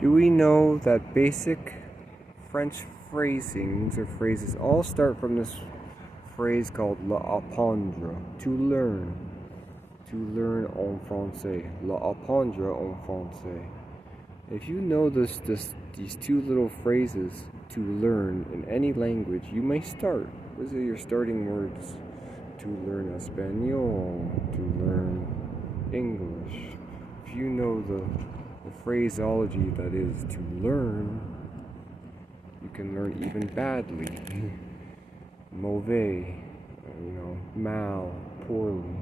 Do we know that basic French phrasings or phrases all start from this phrase called l'apprendre, to learn. To learn en français. L'apprendre en français. If you know these two little phrases, to learn, in any language, you may start. Those are your starting words. To learn Espanol, to learn English. If you know the phraseology that is to learn, you can learn even badly. Mauvais, mal, poorly.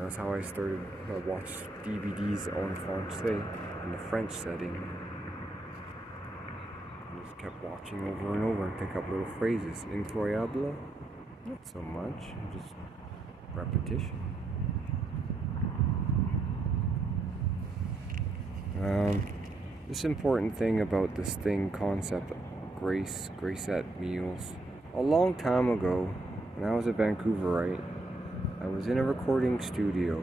That's how I started. I watched DVDs en français in the French setting. I just kept watching over and over and pick up little phrases. Incroyable? Not so much. Just repetition. This important thing about this concept, grace at meals. A long time ago, when I was a Vancouverite, I was in a recording studio.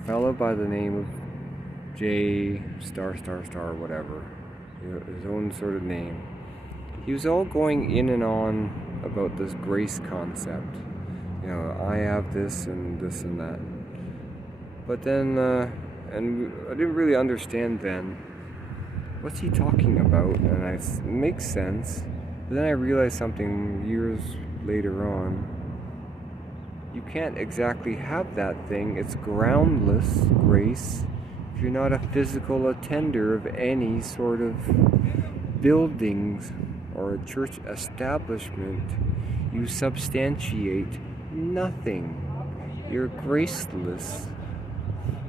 A fellow by the name of J star whatever, his own sort of name. He was all going in and on about this grace concept. I have this and that. But then, and I didn't really understand then. What's he talking about? And it makes sense. But then I realized something years later on. You can't exactly have that thing. It's groundless grace if you're not a physical attender of any sort of buildings or a church establishment. You substantiate nothing. You're graceless,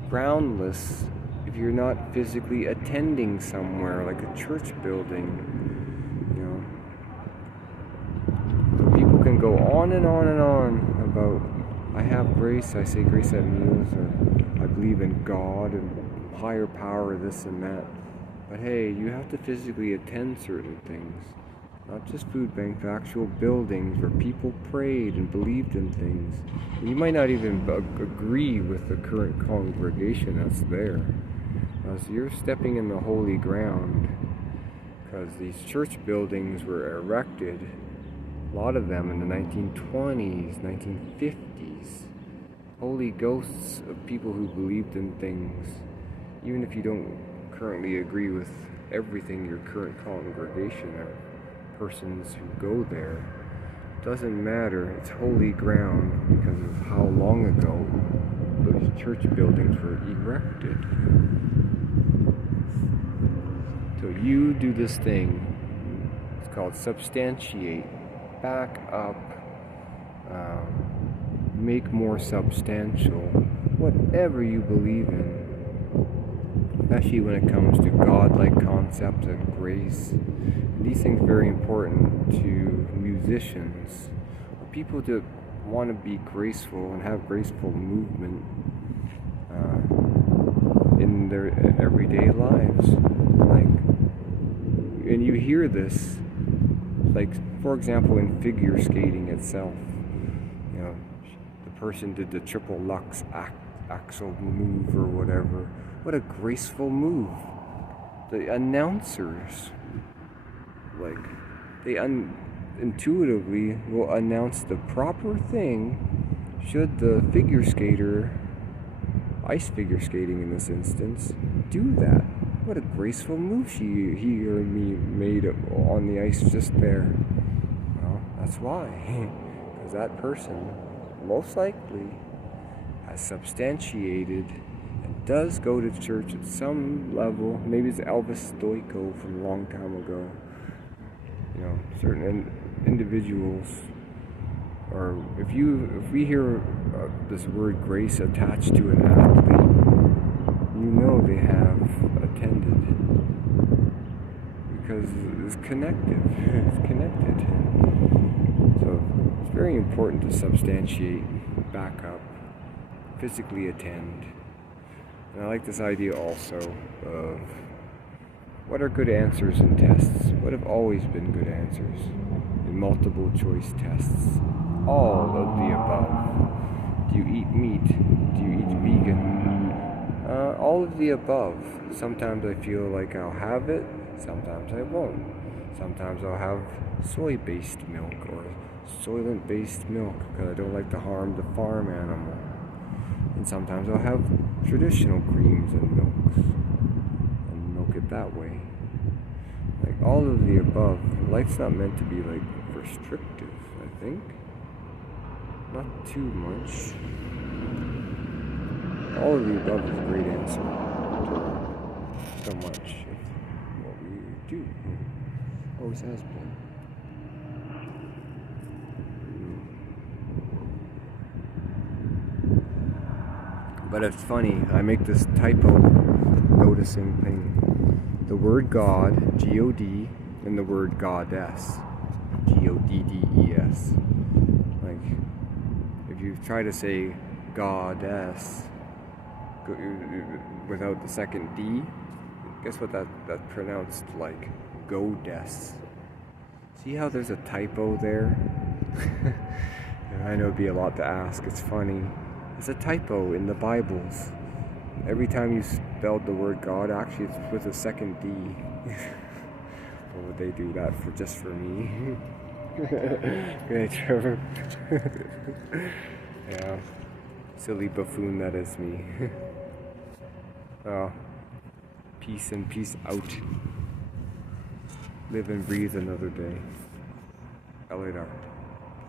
groundless, if you're not physically attending somewhere like a church building. So people can go on and on and on about, I have grace, I say grace at meals, or I believe in God and higher power, this and that. But hey, you have to physically attend certain things. Not just food banks, but actual buildings where people prayed and believed in things. And you might not even agree with the current congregation that's there. So you're stepping in the holy ground, because these church buildings were erected, a lot of them in the 1920s, 1950s. Holy ghosts of people who believed in things. Even if you don't currently agree with everything your current congregation or persons who go there, doesn't matter. It's holy ground because of how long ago those church buildings were erected. So you do this thing. It's called substantiate. Back up. Make more substantial whatever you believe in, especially when it comes to godlike concepts and grace. These things are very important to musicians, or people that want to be graceful and have graceful movement in their everyday lives. And you hear this, for example, in figure skating itself. The person did the triple lux axel move or whatever. What a graceful move. The announcers, they intuitively will announce the proper thing should the figure skater, ice figure skating in this instance, do that. What a graceful move he or me made on the ice just there. Well, that's why. Because that person most likely has substantiated and does go to church at some level. Maybe it's Elvis Stoiko from a long time ago. Certain individuals, or if we hear this word grace attached to an athlete, they have attended, because it's connected. So it's very important to substantiate, back up, physically attend. And I like this idea also of what are good answers in tests? What have always been good answers in multiple choice tests? All of the above. Do you eat meat? Do you eat vegan? All of the above. Sometimes I feel like I'll have it, sometimes I won't. Sometimes I'll have soy-based milk or soylent-based milk because I don't like to harm the farm animal. And sometimes I'll have traditional creams and milks and milk it that way. Like all of the above. Life's not meant to be like restrictive, I think. Not too much. All of the above is a great answer to so much of what we do. Always has been. But it's funny, I make this typo noticing thing. The word God, G-O-D, and the word goddess, G-O-D-D-E-S. Like, if you try to say goddess without the second D, guess what that's pronounced like? Goddess. See how there's a typo there? I know it'd be a lot to ask, it's funny. It's a typo in the Bibles. Every time you spelled the word God, actually it's with a second D. Or would they do that just for me? Good, Trevor. Yeah. Silly buffoon that is me. Oh. Peace and peace out. Live and breathe another day. Elliot Art.